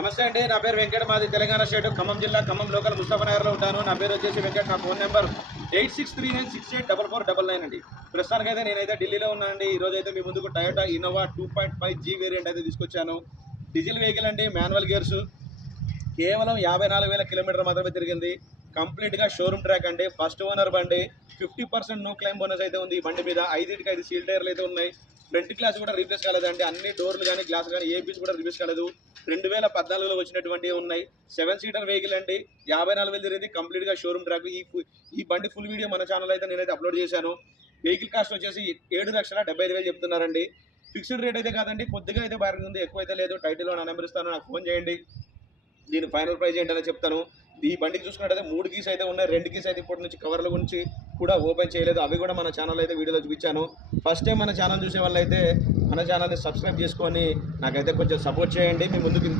నమస్తే అండి. నా పేరు వెంకట్. మాది తెలంగాణ స్టేట్ ఖమ్మం జిల్లా ఖమ్మం లోకల్ ముస్తాఫానగర్లో ఉంటాను. నా పేరు వచ్చేసి వెంకట్. నా ఫోన్ నెంబర్ 8639684499 అండి. ప్రస్తుతానికైతే నేనైతే ఢిల్లీలో ఉన్నానండి. ఈరోజు అయితే మీ ముందుకు టయోటా ఇన్నోవా 2.5G వేరియంట్ అయితే తీసుకొచ్చాను. డీజిల్ వెహికల్ అండి, మాన్యువల్ గేర్స్. కేవలం 54,000 కిలోమీటర్ మాత్రమే తిరిగింది. కంప్లీట్గా షోరూమ్ ట్రాక్ అండి. ఫస్ట్ ఓనర్ బండి. 50% నో క్లైమ్ బోనస్ అయితే ఉంది ఈ బండి మీద. 5 సీల్ టైర్లు అయితే ఉన్నాయి. ఫ్రంట్ గ్లాస్ కూడా రీప్లేస్ కాలేదండి. అన్ని డోర్లు కానీ గ్లాస్ కానీ ఏ పీస్ కూడా రీప్లేస్ కాలేదు. 2014లో వచ్చినటువంటివి ఉన్నాయి. 7 సీటర్ వెహికల్ అండి. 54,000 తిరిగింది. కంప్లీట్గా షోరూమ్ ట్రాక్. ఈ బండి ఫుల్ వీడియో మన ఛానల్ అయితే నేనైతే అప్లోడ్ చేశాను. వెహికల్ కాస్ట్ వచ్చేసి 7,75,000 చెప్తున్నారండి. ఫిక్స్డ్ రేట్ అయితే కాదండి, కొద్దిగా అయితే బార్గెన్ ఉంది, ఎక్కువైతే లేదు. టైటిల్లో నా నెంబర్ ఇస్తాను, నాకు ఫోన్ చేయండి. దీని ఫైనల్ ప్రైస్ ఏంటనే చెప్తాను. ఈ బండికి చూసుకున్నట్టయితే 3 కీస్ అయితే ఉన్నాయి. 2 కీస్ అయితే ఇప్పటి నుంచి కవర్ల గురించి కూడా ఓపెన్ చేయలేదు. అవి కూడా మన ఛానల్ అయితే వీడియోలో చూపించాను. ఫస్ట్ టైం మన ఛానల్ చూసే వాళ్ళైతే మన ఛానల్ని సబ్స్క్రైబ్ చేసుకొని నాకైతే కొంచెం సపోర్ట్ చేయండి. మీ ముందుకు ఇంత